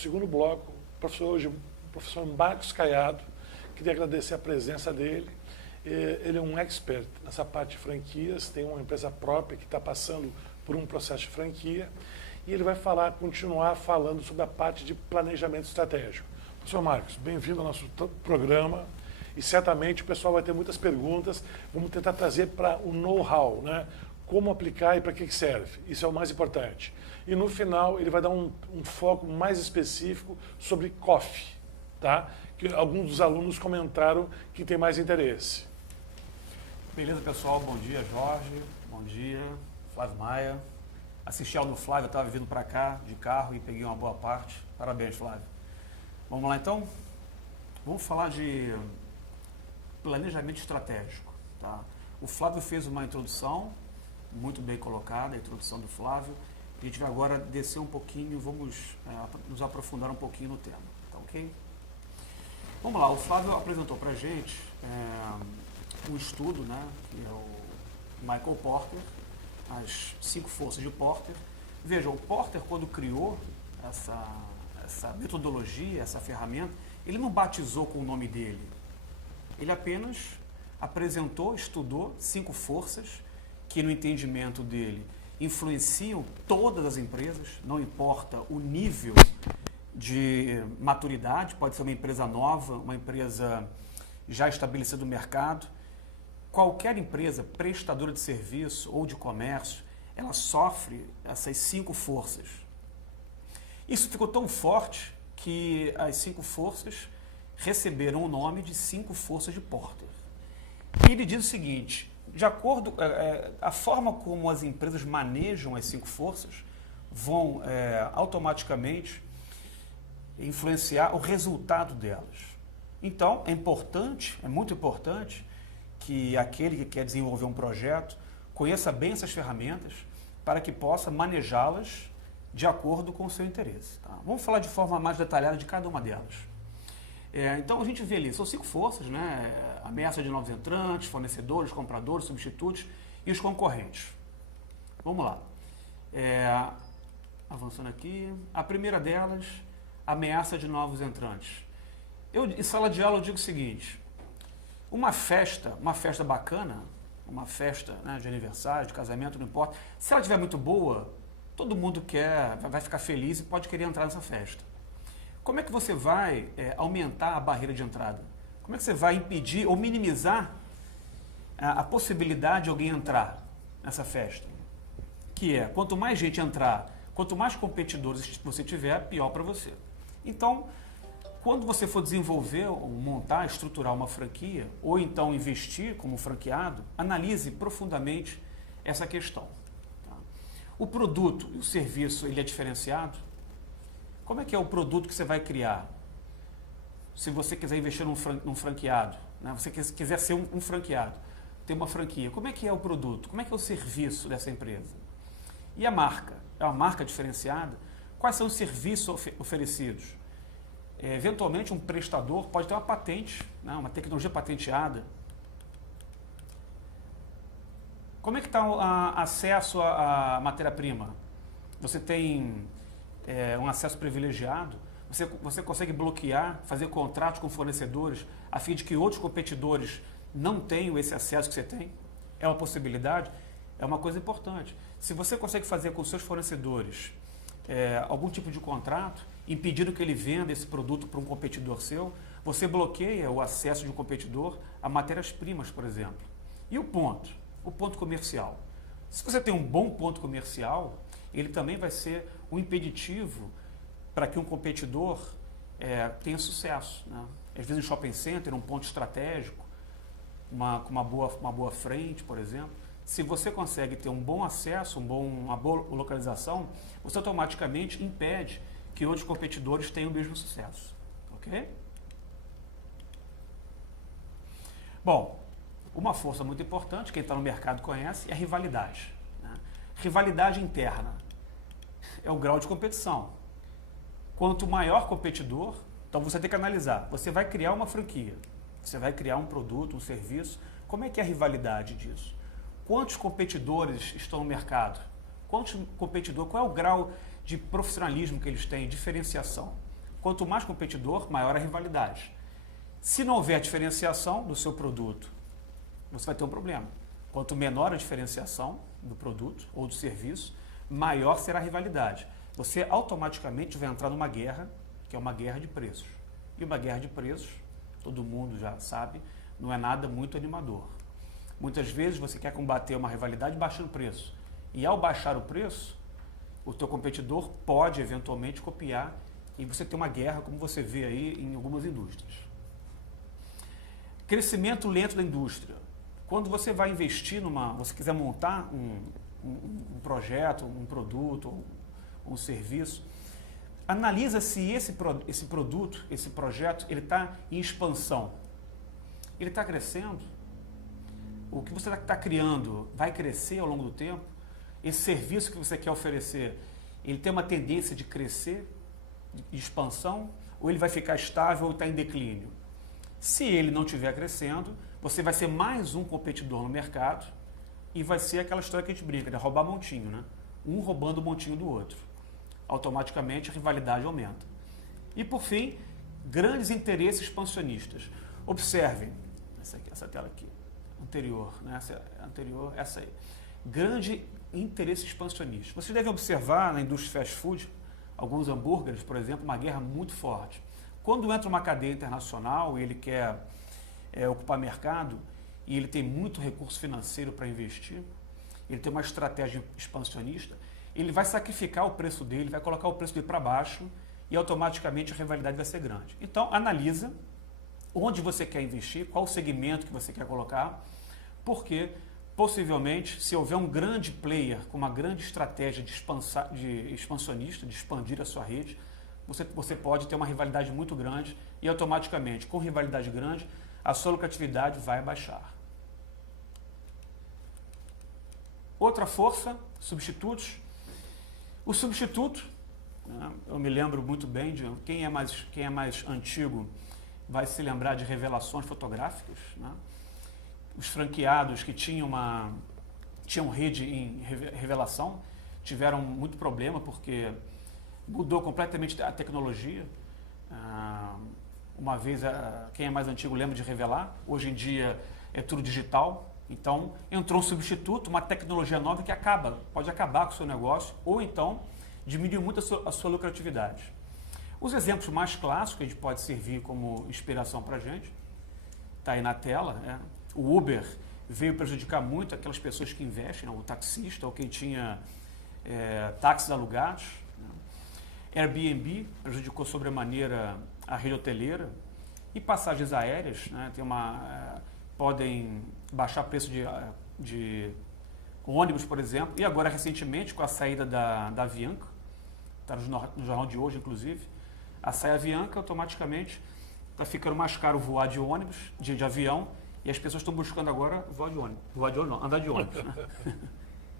segundo bloco, o professor Marcos Caiado. Queria agradecer a presença dele. Ele é um expert nessa parte de franquias, tem uma empresa própria que está passando por um processo de franquia, e ele vai continuar falando sobre a parte de planejamento estratégico. Professor Marcos, bem-vindo ao nosso programa, e certamente o pessoal vai ter muitas perguntas. Vamos tentar trazer para o know-how, né? Como aplicar e para que serve. Isso é o mais importante. E no final ele vai dar um foco mais específico sobre COF, tá? Que alguns dos alunos comentaram que tem mais interesse. Beleza, pessoal? Bom dia, Jorge. Bom dia, Flávio Maia. Assisti ao no Flávio, eu estava vindo para cá de carro e peguei uma boa parte. Parabéns, Flávio. Vamos lá, então? Vamos falar de planejamento estratégico, tá? O Flávio fez uma introdução, muito bem colocada, a introdução do Flávio. A gente vai agora descer um pouquinho, vamos nos aprofundar um pouquinho no tema, tá ok? Vamos lá, o Flávio apresentou para a gente um estudo, né, que é o Michael Porter, as 5 forças de Porter. Veja, o Porter, quando criou essa metodologia, essa ferramenta, ele não batizou com o nome dele. Ele apenas apresentou, estudou 5 forças que, no entendimento dele, influenciam todas as empresas, não importa o nível de maturidade, pode ser uma empresa nova, uma empresa já estabelecida no mercado. Qualquer empresa prestadora de serviço ou de comércio, ela sofre essas 5 forças. Isso ficou tão forte que as 5 forças receberam o nome de 5 forças de Porter. E ele diz o seguinte: de acordo com a forma como as empresas manejam as 5 forças, vão automaticamente influenciar o resultado delas. Então, é muito importante que aquele que quer desenvolver um projeto conheça bem essas ferramentas para que possa manejá-las de acordo com o seu interesse. Tá? Vamos falar de forma mais detalhada de cada uma delas. Então, a gente vê ali, são 5 forças, né? Ameaça de novos entrantes, fornecedores, compradores, substitutos e os concorrentes. Vamos lá. Avançando aqui. A primeira delas, ameaça de novos entrantes. Em sala de aula eu digo o seguinte: uma festa bacana, uma festa, né, de aniversário, de casamento, não importa, se ela estiver muito boa, todo mundo vai ficar feliz e pode querer entrar nessa festa. Como é que você vai aumentar a barreira de entrada? Como é que você vai impedir ou minimizar a possibilidade de alguém entrar nessa festa? Que quanto mais gente entrar, quanto mais competidores você tiver, pior para você. Então, quando você for desenvolver, montar, estruturar uma franquia, ou então investir como franqueado, analise profundamente essa questão. Tá? O produto e o serviço, ele é diferenciado? Como é que é o produto que você vai criar? Se você quiser investir num franqueado, né? Você quiser ser um franqueado, ter uma franquia, como é que é o produto? Como é que é o serviço dessa empresa? E a marca? É uma marca diferenciada? Quais são os serviços oferecidos? Eventualmente, um prestador pode ter uma patente, né? Uma tecnologia patenteada. Como é que está o acesso à matéria-prima? Você tem um acesso privilegiado? Você consegue bloquear, fazer contratos com fornecedores a fim de que outros competidores não tenham esse acesso que você tem? É uma possibilidade? É uma coisa importante. Se você consegue fazer com seus fornecedores algum tipo de contrato, impedindo que ele venda esse produto para um competidor seu, você bloqueia o acesso de um competidor a matérias-primas, por exemplo. E o ponto comercial. Se você tem um bom ponto comercial, ele também vai ser um impeditivo para que um competidor tenha sucesso, né? Às vezes um shopping center, um ponto estratégico, uma boa frente, por exemplo. Se você consegue ter um bom acesso, uma boa localização, você automaticamente impede que outros competidores tenham o mesmo sucesso. Ok? Bom, uma força muito importante, quem está no mercado conhece, é a rivalidade, né? Rivalidade interna é o grau de competição. Quanto maior competidor, então você tem que analisar. Você vai criar uma franquia, você vai criar um produto, um serviço. Como é que é a rivalidade disso? Quantos competidores estão no mercado? Qual é o grau de profissionalismo que eles têm, diferenciação? quanto mais competidor, maior a rivalidade. Se não houver diferenciação do seu produto, você vai ter um problema. Quanto menor a diferenciação do produto ou do serviço, maior será a rivalidade. Você automaticamente vai entrar numa guerra, que é uma guerra de preços. E uma guerra de preços, todo mundo já sabe, não é nada muito animador. Muitas vezes você quer combater uma rivalidade baixando o preço. E ao baixar o preço, o teu competidor pode eventualmente copiar e você ter uma guerra, como você vê aí em algumas indústrias. Crescimento lento da indústria. Quando você vai investir você quiser montar um projeto, um produto, um serviço, analisa se esse produto, esse projeto, ele está em expansão. Ele está crescendo? O que você está criando vai crescer ao longo do tempo? Esse serviço que você quer oferecer, ele tem uma tendência de crescer, de expansão, ou ele vai ficar estável ou está em declínio? Se ele não estiver crescendo, você vai ser mais um competidor no mercado e vai ser aquela história que a gente brinca, de roubar montinho, né? Um roubando o montinho do outro. Automaticamente a rivalidade aumenta. E por fim, grandes interesses expansionistas. Observem, essa tela aqui, anterior, né? Essa aí. Grande interesse expansionista. Vocês devem observar na indústria fast food, alguns hambúrgueres, por exemplo, uma guerra muito forte. Quando entra uma cadeia internacional e ele quer ocupar mercado e ele tem muito recurso financeiro para investir, ele tem uma estratégia expansionista, ele vai sacrificar o preço dele, vai colocar o preço dele para baixo e automaticamente a rivalidade vai ser grande. Então, analisa onde você quer investir, qual o segmento que você quer colocar, porque possivelmente, se houver um grande player com uma grande estratégia de expansionista, de expandir a sua rede, você pode ter uma rivalidade muito grande e automaticamente, com rivalidade grande, a sua lucratividade vai baixar. Outra força, substitutos. O substituto, né, eu me lembro muito bem de quem é mais antigo vai se lembrar de revelações fotográficas, né? Os franqueados que tinham rede em revelação tiveram muito problema porque mudou completamente a tecnologia. Uma vez, quem é mais antigo lembra de revelar, hoje em dia é tudo digital, então entrou um substituto, uma tecnologia nova que pode acabar com o seu negócio ou então diminuir muito a sua lucratividade. Os exemplos mais clássicos que a gente pode servir como inspiração para a gente, está aí na tela, né? O Uber veio prejudicar muito aquelas pessoas que investem, né? O taxista ou quem tinha táxis alugados. Né? Airbnb prejudicou sobremaneira a rede hoteleira e passagens aéreas, né? Podem baixar preço de ônibus, por exemplo, e agora recentemente com a saída da Avianca, está no jornal de hoje inclusive, a saída da Avianca automaticamente está ficando mais caro voar de ônibus, de avião, e as pessoas estão buscando agora andar de ônibus. Né?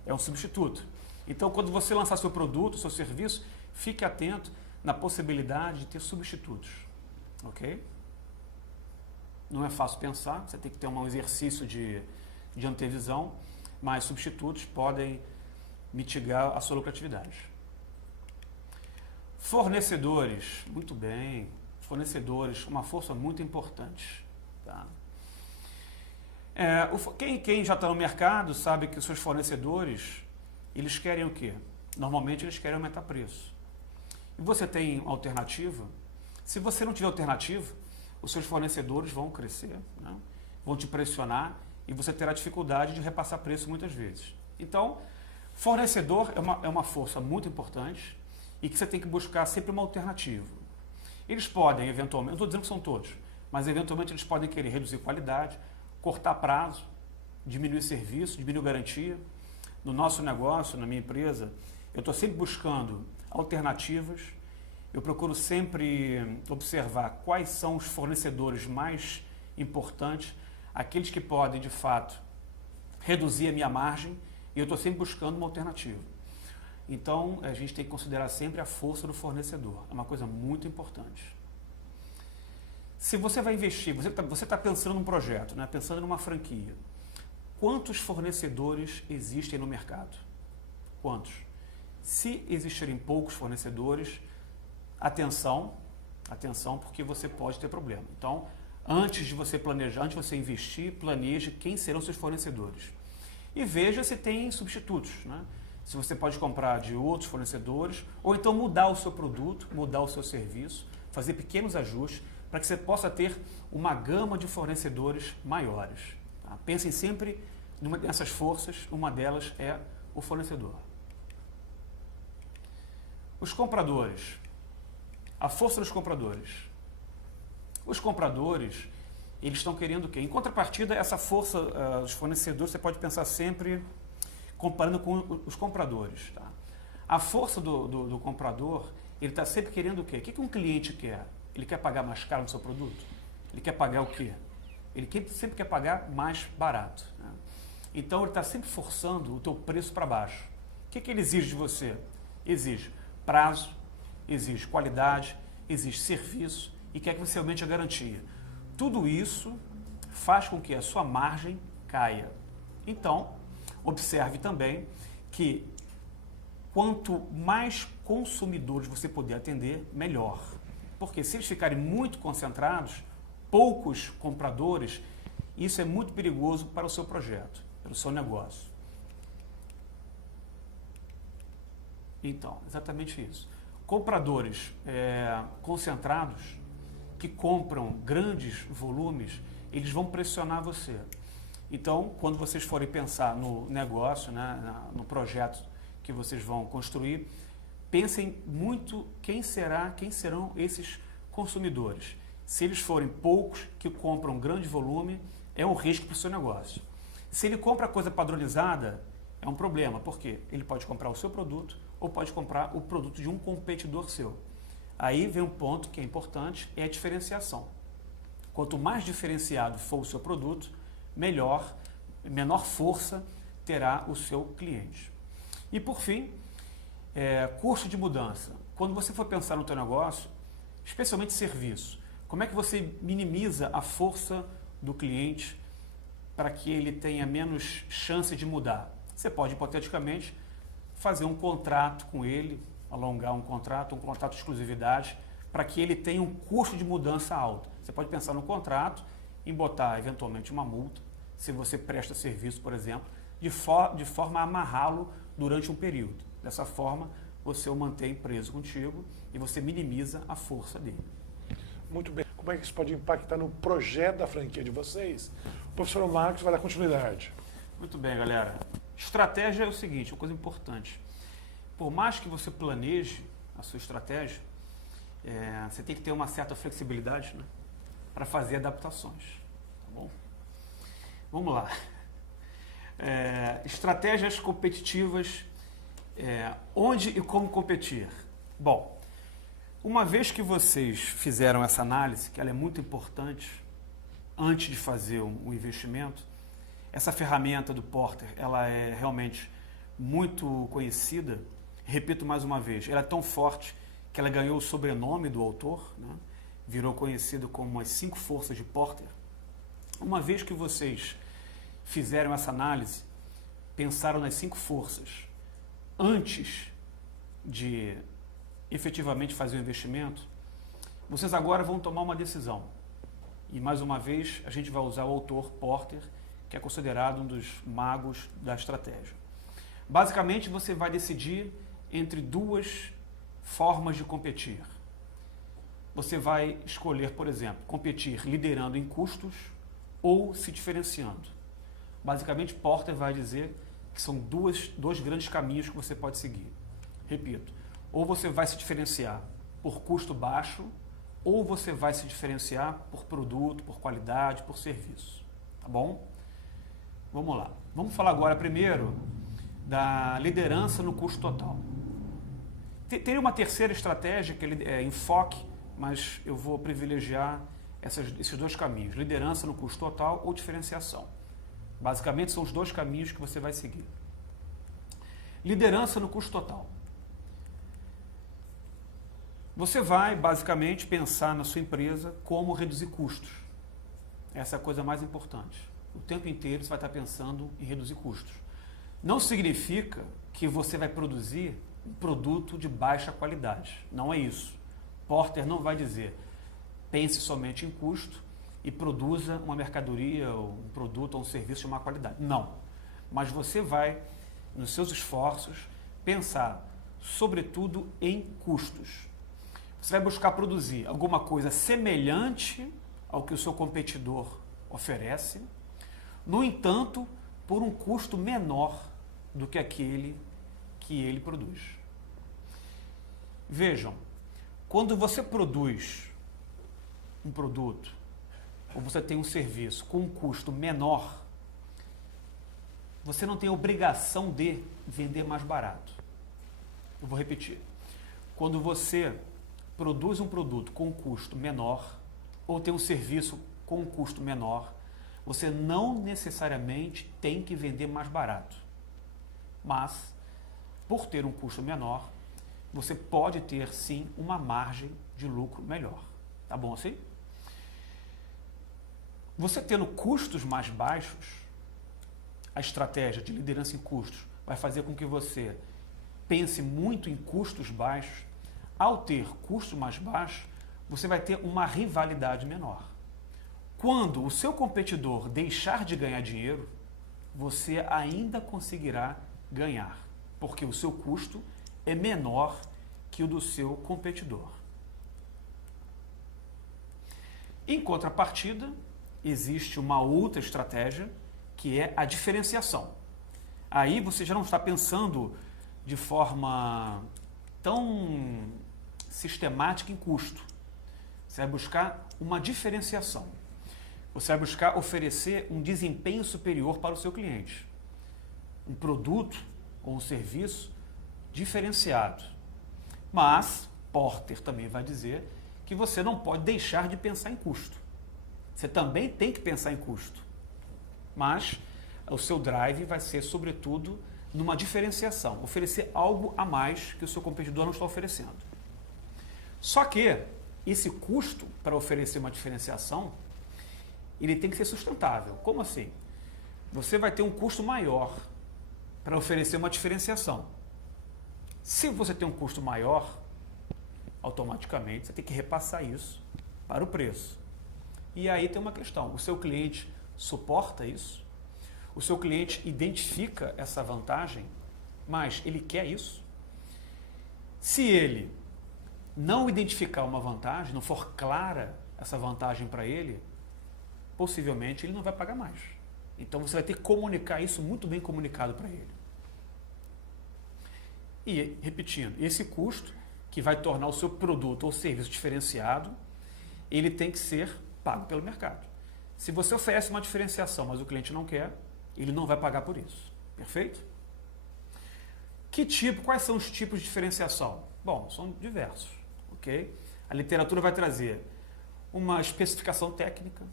É um substituto. Então, quando você lançar seu produto, seu serviço, fique atento na possibilidade de ter substitutos. Ok? Não é fácil pensar, você tem que ter um exercício de antevisão, mas substitutos podem mitigar a sua lucratividade. Fornecedores, muito bem. Fornecedores, uma força muito importante. Tá? Quem já está no mercado sabe que os seus fornecedores, eles querem o quê? Normalmente eles querem aumentar preço. E você tem alternativa? Se você não tiver alternativa, os seus fornecedores vão crescer, né? Vão te pressionar e você terá dificuldade de repassar preço muitas vezes. Então, fornecedor é uma força muito importante e que você tem que buscar sempre uma alternativa. Eles podem, eventualmente, não estou dizendo que são todos, mas eventualmente eles podem querer reduzir qualidade, cortar prazo, diminuir serviço, diminuir garantia. No nosso negócio, na minha empresa, eu estou sempre buscando alternativas, eu procuro sempre observar quais são os fornecedores mais importantes, aqueles que podem, de fato, reduzir a minha margem, e eu estou sempre buscando uma alternativa. Então, a gente tem que considerar sempre a força do fornecedor, é uma coisa muito importante. Se você vai investir, você está pensando num projeto, né? Pensando numa franquia, quantos fornecedores existem no mercado? Quantos? Se existirem poucos fornecedores, atenção, Atenção, porque você pode ter problema. Então, antes de você planejar, antes de você investir, planeje quem serão seus fornecedores. E veja se tem substitutos, né? Se você pode comprar de outros fornecedores, ou então mudar o seu produto, mudar o seu serviço, fazer pequenos ajustes, para que você possa ter uma gama de fornecedores maiores. Tá? Pensem sempre nessas forças, uma delas é o fornecedor. Os compradores. A força dos compradores. Os compradores, eles estão querendo o quê? Em contrapartida, essa força dos fornecedores, você pode pensar sempre comparando com os compradores. Tá? A força do comprador, ele está sempre querendo o quê? O que um cliente quer? Ele quer pagar mais caro no seu produto? Ele quer pagar o quê? Ele sempre quer pagar mais barato. Né? Então, ele está sempre forçando o teu preço para baixo. O que ele exige de você? Exige prazo, exige qualidade, exige serviço e quer que você aumente a garantia. Tudo isso faz com que a sua margem caia. Então, observe também que quanto mais consumidores você puder atender, melhor. Porque se eles ficarem muito concentrados, poucos compradores, isso é muito perigoso para o seu projeto, para o seu negócio. Então, exatamente isso. Compradores concentrados, que compram grandes volumes, eles vão pressionar você. Então, quando vocês forem pensar no negócio, né, no projeto que vocês vão construir, pensem muito quem serão esses consumidores. Se eles forem poucos que compram grande volume, é um risco para o seu negócio. Se ele compra coisa padronizada, é um problema, porque ele pode comprar o seu produto ou pode comprar o produto de um competidor seu. Aí vem um ponto que é importante, é a diferenciação. Quanto mais diferenciado for o seu produto, menor força terá o seu cliente. E por fim, custo de mudança. Quando você for pensar no teu negócio, especialmente serviço, como é que você minimiza a força do cliente para que ele tenha menos chance de mudar? Você pode, hipoteticamente, fazer um contrato com ele, alongar um contrato de exclusividade, para que ele tenha um custo de mudança alto. Você pode pensar no contrato em botar, eventualmente, uma multa, se você presta serviço, por exemplo, de forma a amarrá-lo durante um período. Dessa forma, você o mantém preso contigo e você minimiza a força dele. Muito bem. Como é que isso pode impactar no projeto da franquia de vocês? O professor Marcos vai dar continuidade. Muito bem, galera. Estratégia é o seguinte, uma coisa importante. Por mais que você planeje a sua estratégia, você tem que ter uma certa flexibilidade, né, para fazer adaptações. Tá bom? Vamos lá. Estratégias competitivas, onde e como competir. Bom, uma vez que vocês fizeram essa análise, que ela é muito importante, antes de fazer um investimento, essa ferramenta do Porter, ela é realmente muito conhecida. Repito mais uma vez, ela é tão forte que ela ganhou o sobrenome do autor, né? Virou conhecido como as 5 forças de Porter. Uma vez que vocês fizeram essa análise, pensaram nas 5 forças, antes de efetivamente fazer o investimento, vocês agora vão tomar uma decisão. E mais uma vez, a gente vai usar o autor Porter, que é considerado um dos magos da estratégia. Basicamente, você vai decidir entre 2 formas de competir. Você vai escolher, por exemplo, competir liderando em custos ou se diferenciando. Basicamente, Porter vai dizer que são dois grandes caminhos que você pode seguir. Repito, ou você vai se diferenciar por custo baixo, ou você vai se diferenciar por produto, por qualidade, por serviço. Tá bom? Vamos lá. Vamos falar agora primeiro da liderança no custo total. Teria uma terceira estratégia, que é enfoque, mas eu vou privilegiar esses 2 caminhos, liderança no custo total ou diferenciação. Basicamente, são os 2 caminhos que você vai seguir. Liderança no custo total. Você vai, basicamente, pensar na sua empresa como reduzir custos. Essa é a coisa mais importante. O tempo inteiro você vai estar pensando em reduzir custos. Não significa que você vai produzir um produto de baixa qualidade. Não é isso. Porter não vai dizer pense somente em custo e produza uma mercadoria, um produto ou um serviço de má qualidade. Não. Mas você vai, nos seus esforços, pensar, sobretudo, em custos. Você vai buscar produzir alguma coisa semelhante ao que o seu competidor oferece, no entanto, por um custo menor do que aquele que ele produz. Vejam, quando você produz um produto ou você tem um serviço com um custo menor, você não tem a obrigação de vender mais barato. Eu vou repetir. Quando você produz um produto com um custo menor ou tem um serviço com um custo menor, você não necessariamente tem que vender mais barato. Mas, por ter um custo menor, você pode ter sim uma margem de lucro melhor. Tá bom assim? Você tendo custos mais baixos, a estratégia de liderança em custos vai fazer com que você pense muito em custos baixos. Ao ter custos mais baixos, você vai ter uma rivalidade menor. Quando o seu competidor deixar de ganhar dinheiro, você ainda conseguirá ganhar, porque o seu custo é menor que o do seu competidor. Em contrapartida, existe uma outra estratégia, que é a diferenciação. Aí você já não está pensando de forma tão sistemática em custo. Você vai buscar uma diferenciação. Você vai buscar oferecer um desempenho superior para o seu cliente. Um produto ou um serviço diferenciado. Mas Porter também vai dizer que você não pode deixar de pensar em custo. Você também tem que pensar em custo. Mas o seu drive vai ser, sobretudo, numa diferenciação. Oferecer algo a mais que o seu competidor não está oferecendo. Só que esse custo para oferecer uma diferenciação, ele tem que ser sustentável. Como assim? Você vai ter um custo maior para oferecer uma diferenciação. Se você tem um custo maior, automaticamente você tem que repassar isso para o preço. E aí tem uma questão, o seu cliente suporta isso? O seu cliente identifica essa vantagem, mas ele quer isso? Se ele não identificar uma vantagem, não for clara essa vantagem para ele, possivelmente ele não vai pagar mais. Então você vai ter que comunicar isso muito bem comunicado para ele. E, repetindo, esse custo que vai tornar o seu produto ou serviço diferenciado, ele tem que ser pago pelo mercado. Se você oferece uma diferenciação, mas o cliente não quer, ele não vai pagar por isso. Perfeito? Quais são os tipos de diferenciação? Bom, são diversos. Ok? A literatura vai trazer uma especificação técnica,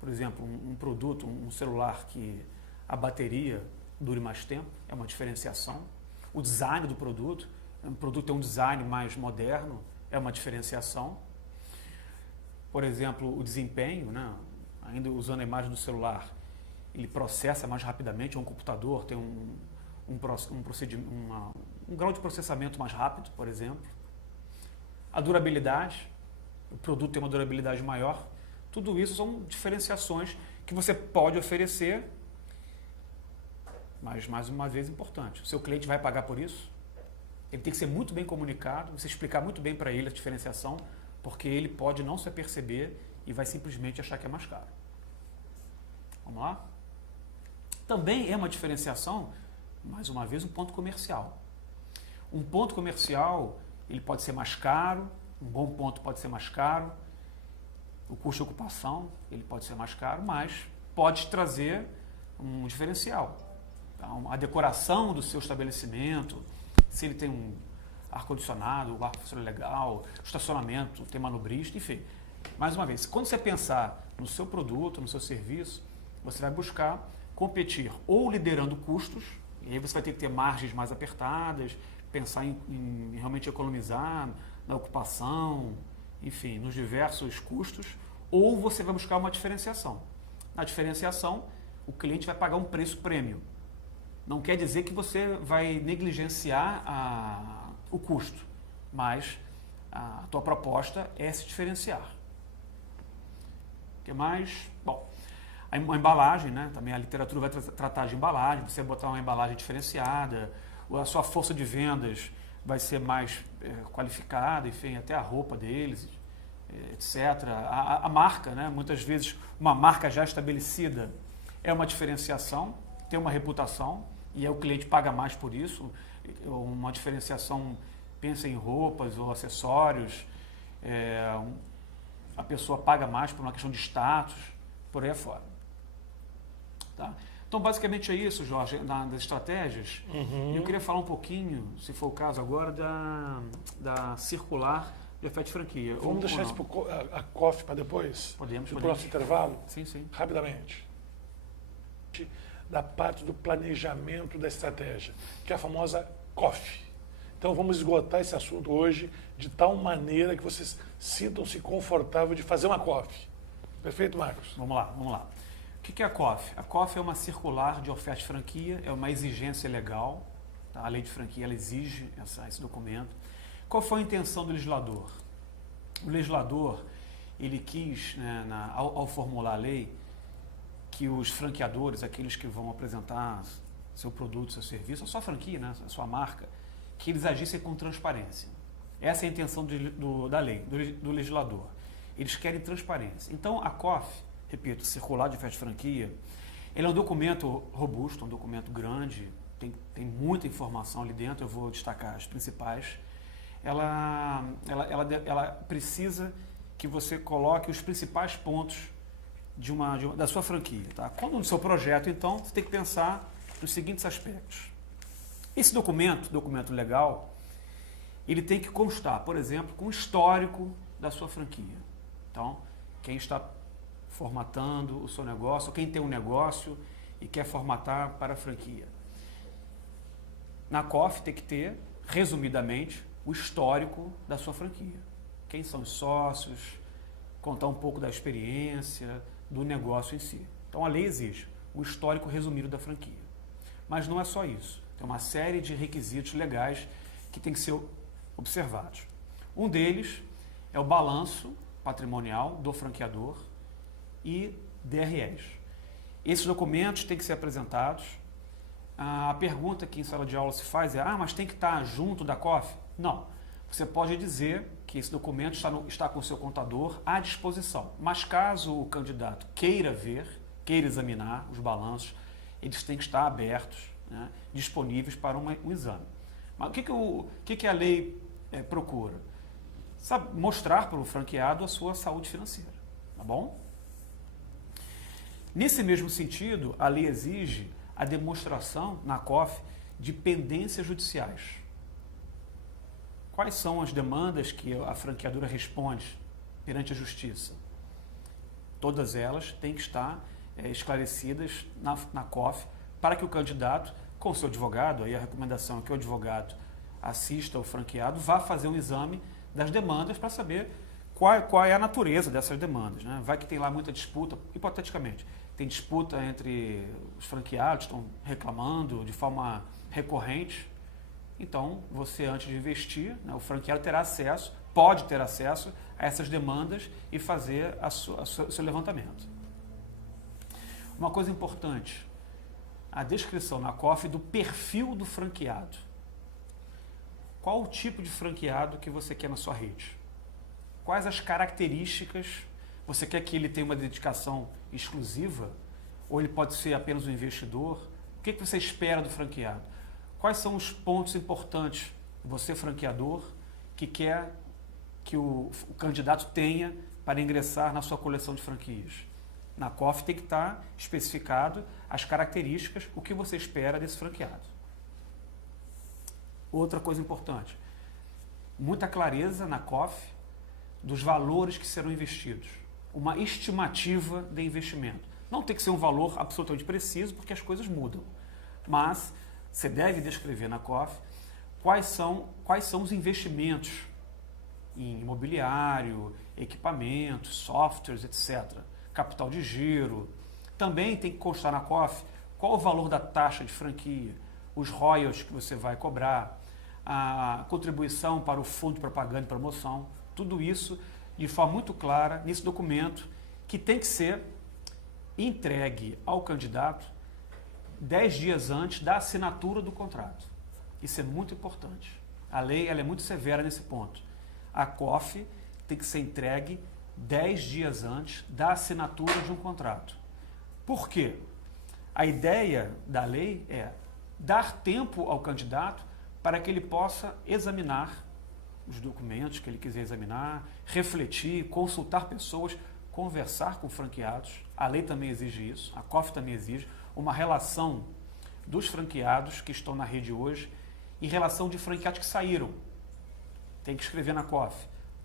por exemplo, um produto, um celular que a bateria dure mais tempo, é uma diferenciação. O design do produto, um produto tem um design mais moderno, é uma diferenciação. Por exemplo, o desempenho, né? Ainda usando a imagem do celular, ele processa mais rapidamente, um computador tem um grau de processamento mais rápido, por exemplo. A durabilidade, o produto tem uma durabilidade maior. Tudo isso são diferenciações que você pode oferecer, mas, mais uma vez, importante. O seu cliente vai pagar por isso? Ele tem que ser muito bem comunicado, você explicar muito bem para ele a diferenciação, porque ele pode não se aperceber e vai simplesmente achar que é mais caro. Vamos lá? Também é uma diferenciação, mais uma vez, um ponto comercial. Um ponto comercial, ele pode ser mais caro, um bom ponto pode ser mais caro, o custo de ocupação, ele pode ser mais caro, mas pode trazer um diferencial. Então, a decoração do seu estabelecimento, se ele tem um ar-condicionado, o ar-condicionado legal, estacionamento, tem manobrista, enfim. Mais uma vez, quando você pensar no seu produto, no seu serviço, você vai buscar competir ou liderando custos, e aí você vai ter que ter margens mais apertadas, pensar em realmente economizar na ocupação, enfim, nos diversos custos, ou você vai buscar uma diferenciação. Na diferenciação, o cliente vai pagar um preço prêmio. Não quer dizer que você vai negligenciar o custo, mas A tua proposta é se diferenciar. O que mais? Bom, a embalagem, né? Também a literatura vai tratar de embalagem, você botar uma embalagem diferenciada, a sua força de vendas vai ser mais qualificada, enfim, até a roupa deles, etc. A marca, né? Muitas vezes uma marca já estabelecida é uma diferenciação, tem uma reputação, e aí o cliente paga mais por isso. Uma diferenciação, pensa em roupas ou acessórios, a pessoa paga mais por uma questão de status, por aí afora. Tá? Então, basicamente é isso, Jorge, das estratégias. Uhum. Eu queria falar um pouquinho, se for o caso agora, da circular de oferta de franquia. Vamos deixar isso a COF para depois? Podemos. No próximo intervalo? Sim. Rapidamente. Da parte do planejamento da estratégia, que é a famosa COF. Então vamos esgotar esse assunto hoje de tal maneira que vocês sintam-se confortáveis de fazer uma COF. Perfeito, Marcos? Vamos lá. O que é a COF? A COF é uma circular de oferta de franquia, é uma exigência legal. Tá? A lei de franquia ela exige esse documento. Qual foi a intenção do legislador? O legislador ele quis, né, ao formular a lei, que os franqueadores, aqueles que vão apresentar seu produto, seu serviço, a sua franquia, né, a sua marca, que eles agissem com transparência. Essa é a intenção da lei, do legislador. Eles querem transparência. Então, a COF, repito, Circular de Oferta de Franquia, ele é um documento robusto, um documento grande, tem muita informação ali dentro, eu vou destacar as principais. Ela precisa que você coloque os principais pontos da sua franquia. Tá? Quando no seu projeto, então, você tem que pensar nos seguintes aspectos. Esse documento legal, ele tem que constar, por exemplo, com o histórico da sua franquia. Então, quem está formatando o seu negócio, ou quem tem um negócio e quer formatar para a franquia. Na COF tem que ter, resumidamente, o histórico da sua franquia. Quem são os sócios, contar um pouco da experiência, do negócio em si. Então a lei exige o histórico resumido da franquia. Mas não é só isso. Tem uma série de requisitos legais que tem que ser observados. Um deles é o balanço patrimonial do franqueador e DREs. Esses documentos têm que ser apresentados. A pergunta que em sala de aula se faz é: mas tem que estar junto da COF? Não. Você pode dizer que esse documento está com o seu contador à disposição. Mas caso o candidato queira examinar os balanços, eles têm que estar abertos, né, disponíveis para um exame. Mas o que a lei procura? Sabe, mostrar para o franqueado a sua saúde financeira. Tá bom? Nesse mesmo sentido, a lei exige a demonstração na COF de pendências judiciais. Quais são as demandas que a franqueadora responde perante a justiça? Todas elas têm que estar esclarecidas na COF para que o candidato, com o seu advogado, aí a recomendação é que o advogado assista ao franqueado, vá fazer um exame das demandas para saber qual é a natureza dessas demandas. Né? Vai que tem lá muita disputa, hipoteticamente, tem disputa entre os franqueados, estão reclamando de forma recorrente. Então, você, antes de investir, né, o franqueado pode ter acesso a essas demandas e fazer o seu levantamento. Uma coisa importante, a descrição na COF do perfil do franqueado. Qual o tipo de franqueado que você quer na sua rede? Quais as características? Você quer que ele tenha uma dedicação exclusiva? Ou ele pode ser apenas um investidor? O que você espera do franqueado? Quais são os pontos importantes, você franqueador, que quer que o candidato tenha para ingressar na sua coleção de franquias? Na COF tem que estar especificado as características, o que você espera desse franqueado. Outra coisa importante, muita clareza na COF dos valores que serão investidos. Uma estimativa de investimento. Não tem que ser um valor absolutamente preciso, porque as coisas mudam. Mas você deve descrever na COF quais são os investimentos em imobiliário, equipamentos, softwares, etc. Capital de giro. Também tem que constar na COF qual o valor da taxa de franquia, os royalties que você vai cobrar, a contribuição para o fundo de propaganda e promoção, tudo isso de forma muito clara nesse documento que tem que ser entregue ao candidato 10 dias antes da assinatura do contrato. Isso é muito importante. A lei ela é muito severa nesse ponto. A COF tem que ser entregue 10 dias antes da assinatura de um contrato. Por quê? A ideia da lei é dar tempo ao candidato para que ele possa examinar os documentos que ele quiser examinar, refletir, consultar pessoas, conversar com franqueados. A lei também exige isso, a COF também exige uma relação dos franqueados que estão na rede hoje em relação de franqueados que saíram. Tem que escrever na COF,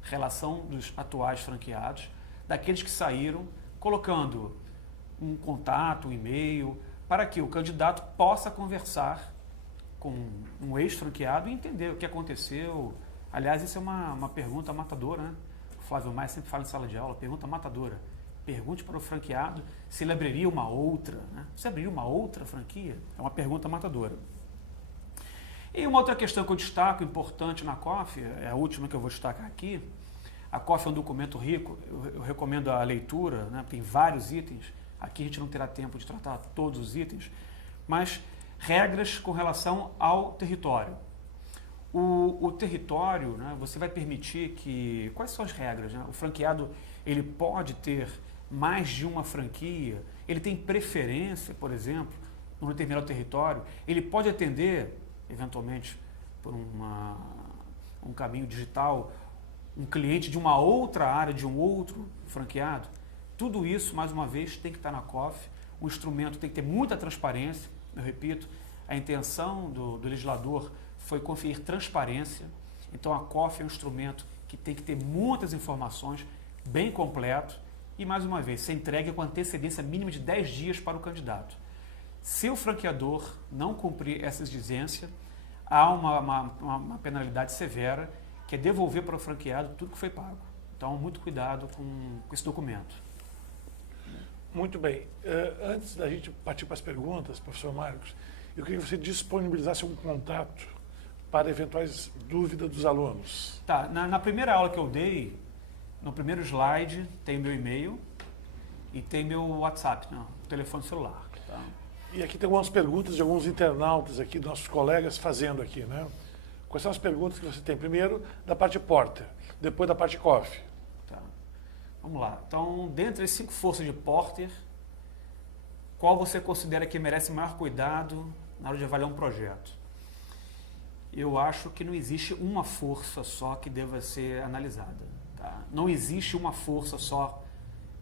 relação dos atuais franqueados, daqueles que saíram, colocando um contato, um e-mail, para que o candidato possa conversar com um ex-franqueado e entender o que aconteceu. Aliás, isso é uma pergunta matadora, né? O Flávio Maia sempre fala em sala de aula, pergunta matadora. Pergunte para o franqueado se ele abriria uma outra, né? Você abriria uma outra franquia? É uma pergunta matadora. E uma outra questão que eu destaco, importante na COF, é a última que eu vou destacar aqui. A COF é um documento rico, eu recomendo a leitura, né? Tem vários itens. Aqui a gente não terá tempo de tratar todos os itens, mas regras com relação ao território. O território, né, você vai permitir que... Quais são as regras? Né? O franqueado ele pode ter mais de uma franquia, ele tem preferência, por exemplo, num determinado território, ele pode atender, eventualmente, por um caminho digital, um cliente de uma outra área, de um outro franqueado. Tudo isso, mais uma vez, tem que estar na COF. O instrumento tem que ter muita transparência. Eu repito, a intenção do legislador foi conferir transparência. Então, a COF é um instrumento que tem que ter muitas informações, bem completo, e, mais uma vez, ser entregue com antecedência mínima de 10 dias para o candidato. Se o franqueador não cumprir essa exigência, há uma penalidade severa, que é devolver para o franqueado tudo que foi pago. Então, muito cuidado com esse documento. Muito bem. Antes da gente partir para as perguntas, professor Marcos, eu queria que você disponibilizasse um contato para eventuais dúvidas dos alunos. Tá, na primeira aula que eu dei, no primeiro slide, tem meu e-mail e tem meu WhatsApp, né, telefone celular. Tá? E aqui tem algumas perguntas de alguns internautas aqui, nossos colegas fazendo aqui, né? Quais são as perguntas que você tem? Primeiro, da parte Porter, depois da parte COF. Tá. Vamos lá. Então, dentre as 5 forças de Porter, qual você considera que merece maior cuidado na hora de avaliar um projeto? Eu acho que não existe uma força só que deva ser analisada. Tá? Não existe uma força só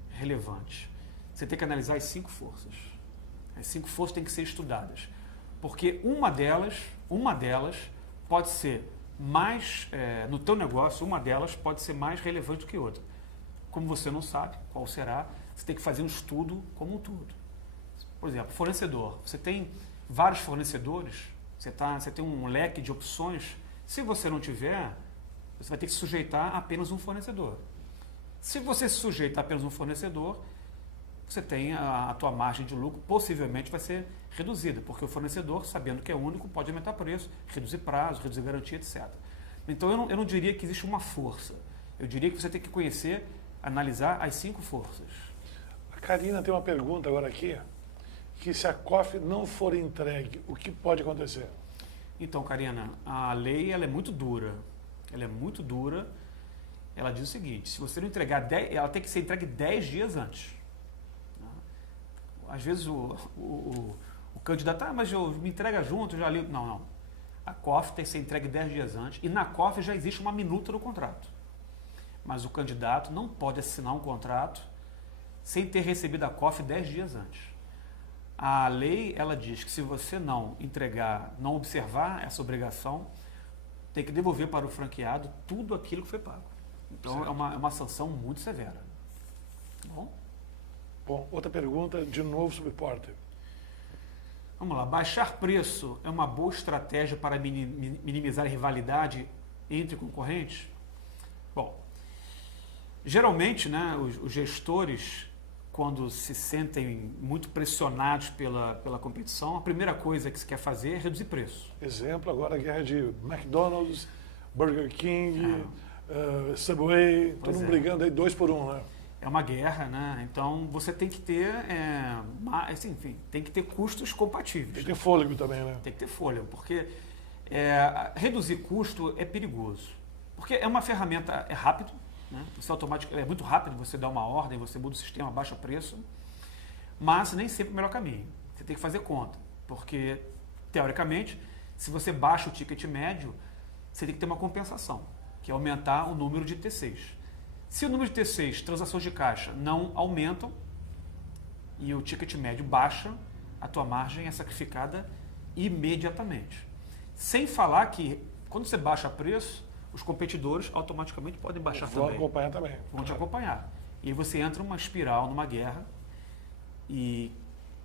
relevante. Você tem que analisar as 5 forças. As 5 forças têm que ser estudadas. Porque uma delas pode ser mais, no teu negócio, uma delas pode ser mais relevante do que outra. Como você não sabe qual será, você tem que fazer um estudo como um todo. Por exemplo, fornecedor. Você tem vários fornecedores, você tem um leque de opções. Se você não tiver, você vai ter que se sujeitar a apenas um fornecedor. Se você se sujeita a apenas um fornecedor, você tem a tua margem de lucro possivelmente vai ser reduzida, porque o fornecedor, sabendo que é único, pode aumentar preço, reduzir prazo, reduzir garantia, etc. Então eu não diria que existe uma força. Eu diria que você tem que conhecer, analisar as 5 forças. A Karina tem uma pergunta agora aqui, que se a COF não for entregue, o que pode acontecer? Então, Karina, a lei ela é muito dura. Ela é muito dura. Ela diz o seguinte, se você não entregar, ela tem que ser entregue 10 dias antes. Às vezes o candidato, mas eu me entrega junto, já li. Não. A COF tem que ser entregue 10 dias antes e na COF já existe uma minuta do contrato. Mas o candidato não pode assinar um contrato sem ter recebido a COF 10 dias antes. A lei, ela diz que se você não entregar, não observar essa obrigação, tem que devolver para o franqueado tudo aquilo que foi pago. Então é uma sanção muito severa. Tá bom? Bom, outra pergunta, de novo sobre Porter. Vamos lá. Baixar preço é uma boa estratégia para minimizar a rivalidade entre concorrentes? Bom, geralmente, né, os gestores, quando se sentem muito pressionados pela competição, a primeira coisa que se quer fazer é reduzir preço. Exemplo, agora a guerra de McDonald's, Burger King, Subway, todo mundo brigando aí 2 por 1, né? É uma guerra, né? Então você tem que ter, enfim, tem que ter custos compatíveis. Tem que ter fôlego também, né? Tem que ter fôlego, porque reduzir custo é perigoso. Porque é uma ferramenta, é rápido, né? Você automático, é muito rápido, você dá uma ordem, você muda o sistema, baixa o preço, mas nem sempre é o melhor caminho. Você tem que fazer conta, porque, teoricamente, se você baixa o ticket médio, você tem que ter uma compensação, que é aumentar o número de T6. Se o número de T6, transações de caixa, não aumentam e o ticket médio baixa, a tua margem é sacrificada imediatamente. Sem falar que, quando você baixa preço, os competidores automaticamente podem baixar também. Vão acompanhar também. Vão te acompanhar. E aí você entra numa espiral, numa guerra, e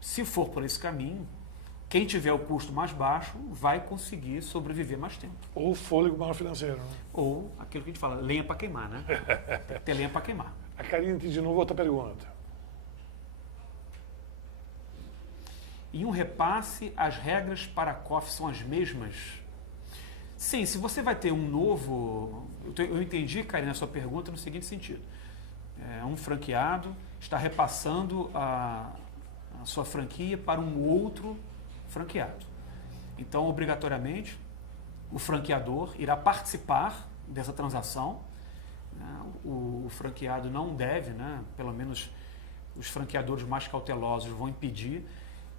se for por esse caminho, quem tiver o custo mais baixo vai conseguir sobreviver mais tempo. Ou fôlego maior financeiro, né? Ou aquilo que a gente fala, lenha para queimar, né? Tem que ter lenha para queimar. A Karine tem de novo outra pergunta. Em um repasse, as regras para a COF são as mesmas? Sim, se você vai ter um novo... Eu entendi, Karine, a sua pergunta no seguinte sentido. Um franqueado está repassando a sua franquia para um outro franqueado. Então, obrigatoriamente, o franqueador irá participar dessa transação. O franqueado não deve, né, pelo menos os franqueadores mais cautelosos vão impedir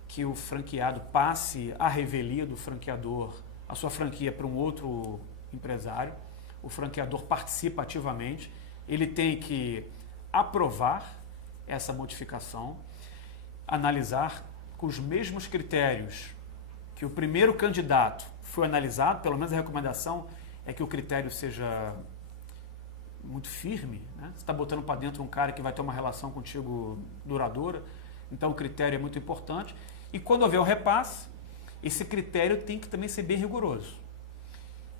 que o franqueado passe a revelia do franqueador, a sua franquia, para um outro empresário. O franqueador participa ativamente, ele tem que aprovar essa modificação, analisar com os mesmos critérios que o primeiro candidato foi analisado, pelo menos a recomendação é que o critério seja muito firme, né? Você está botando para dentro um cara que vai ter uma relação contigo duradoura, então o critério é muito importante. E quando houver o repasse, esse critério tem que também ser bem rigoroso.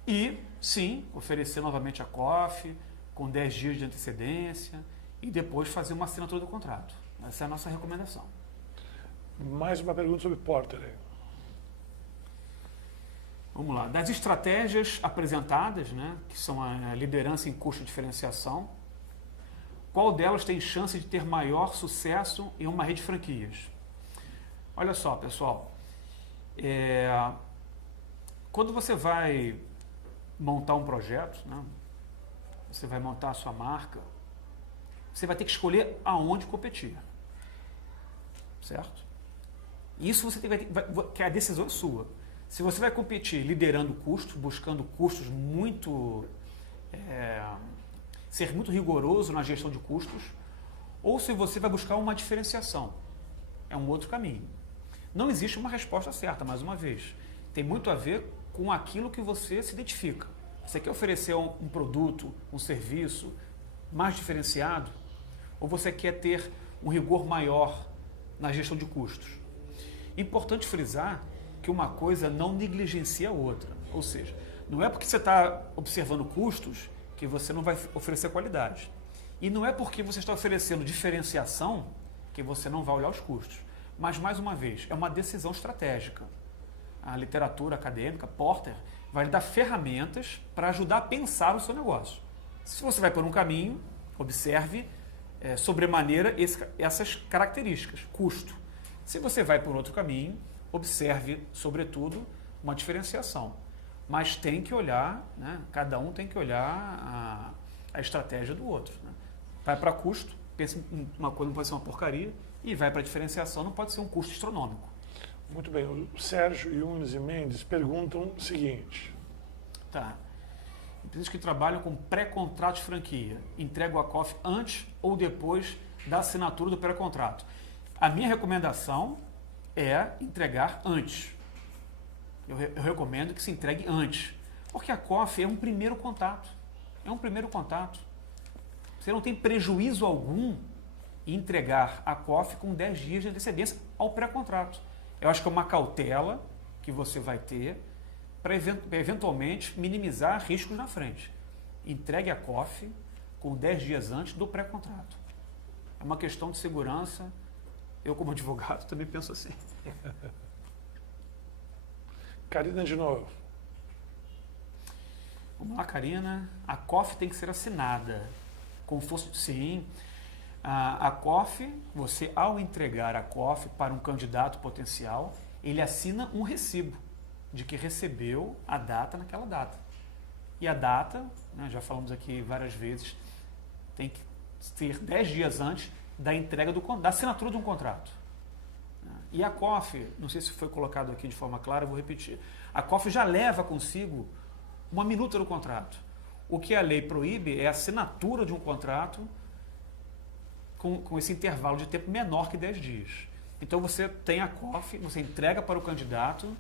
E, sim, oferecer novamente a COF, com 10 dias de antecedência, e depois fazer uma assinatura do contrato. Essa é a nossa recomendação. Mais uma pergunta sobre Porter aí. Vamos lá. Das estratégias apresentadas, né, que são a liderança em custo de diferenciação, qual delas tem chance de ter maior sucesso em uma rede de franquias? Olha só, pessoal. Quando você vai montar um projeto, né, você vai montar a sua marca, você vai ter que escolher aonde competir. Certo? Isso você que a decisão é sua. Se você vai competir liderando custos, buscando custos muito... ser muito rigoroso na gestão de custos, ou se você vai buscar uma diferenciação. É um outro caminho. Não existe uma resposta certa, mais uma vez. Tem muito a ver com aquilo que você se identifica. Você quer oferecer um produto, um serviço mais diferenciado, ou você quer ter um rigor maior na gestão de custos? Importante frisar que uma coisa não negligencia a outra. Ou seja, não é porque você está observando custos que você não vai oferecer qualidade. E não é porque você está oferecendo diferenciação que você não vai olhar os custos. Mas, mais uma vez, é uma decisão estratégica. A literatura acadêmica, Porter, vai lhe dar ferramentas para ajudar a pensar o seu negócio. Se você vai por um caminho, observe sobremaneira essas características, custo. Se você vai por outro caminho, observe, sobretudo, uma diferenciação. Mas tem que olhar, né, cada um tem que olhar a estratégia do outro. Né? Vai para custo, pensa em uma coisa, não pode ser uma porcaria, e vai para diferenciação, não pode ser um custo astronômico. Muito bem, o Sérgio Yunes e Mendes perguntam o seguinte. Tá. Empresas que trabalham com pré-contrato de franquia, entregam a COF antes ou depois da assinatura do pré-contrato. A minha recomendação é entregar antes. Eu recomendo que se entregue antes, porque a COF é um primeiro contato. É um primeiro contato. Você não tem prejuízo algum em entregar a COF com 10 dias de antecedência ao pré-contrato. Eu acho que é uma cautela que você vai ter para eventualmente minimizar riscos na frente. Entregue a COF com 10 dias antes do pré-contrato. É uma questão de segurança. Eu, como advogado, também penso assim. Karina, de novo. Vamos lá, Karina. A COF tem que ser assinada. Como fosse, sim. A COF, você, ao entregar a COF para um candidato potencial, ele assina um recibo de que recebeu a data naquela data. E a data, né, já falamos aqui várias vezes, tem que ser 10 dias antes da entrega da assinatura de um contrato. E a COF, não sei se foi colocado aqui de forma clara, eu vou repetir. A COF já leva consigo uma minuta do contrato. O que a lei proíbe é a assinatura de um contrato com esse intervalo de tempo menor que 10 dias. Então você tem a COF, você entrega para o candidato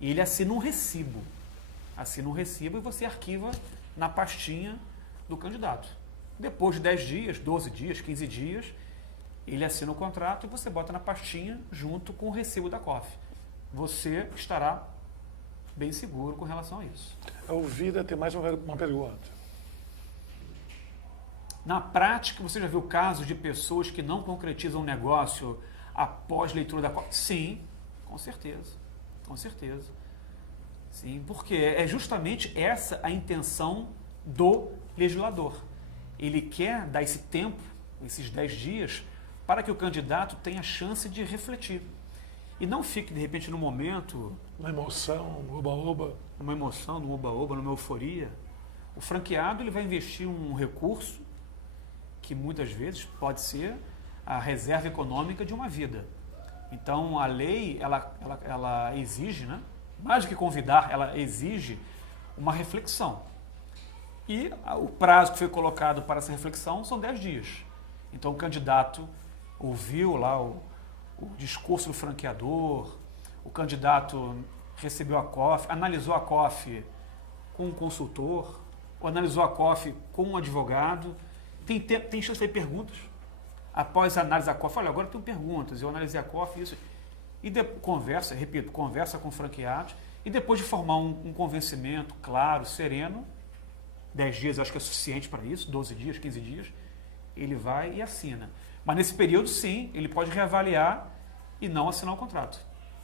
e ele assina um recibo. Assina um recibo e você arquiva na pastinha do candidato. Depois de 10 dias, 12 dias, 15 dias, ele assina o contrato e você bota na pastinha junto com o recibo da COF. Você estará bem seguro com relação a isso. A Elvira tem mais uma pergunta. Na prática, você já viu casos de pessoas que não concretizam um negócio após leitura da COF? Sim, com certeza. Com certeza. Sim, porque é justamente essa a intenção do legislador. Ele quer dar esse tempo, esses 10 dias, para que o candidato tenha chance de refletir. E não fique, de repente, no momento... Uma emoção, no oba-oba. Uma emoção, no oba-oba, numa euforia. O franqueado ele vai investir um recurso que muitas vezes pode ser a reserva econômica de uma vida. Então, a lei, ela exige, né? Mais do que convidar, ela exige uma reflexão. E o prazo que foi colocado para essa reflexão são 10 dias. Então, o candidato ouviu lá o discurso do franqueador, o candidato recebeu a COF, analisou a COF com um consultor, ou analisou a COF com um advogado. Tem chance de ter perguntas. Após a análise da COF, olha, agora tenho perguntas, eu analisei a COF, isso. E conversa com franqueados, e depois de formar um convencimento claro, sereno, 10 dias acho que é suficiente para isso, 12 dias, 15 dias, ele vai e assina. Mas nesse período, sim, ele pode reavaliar e não assinar o contrato.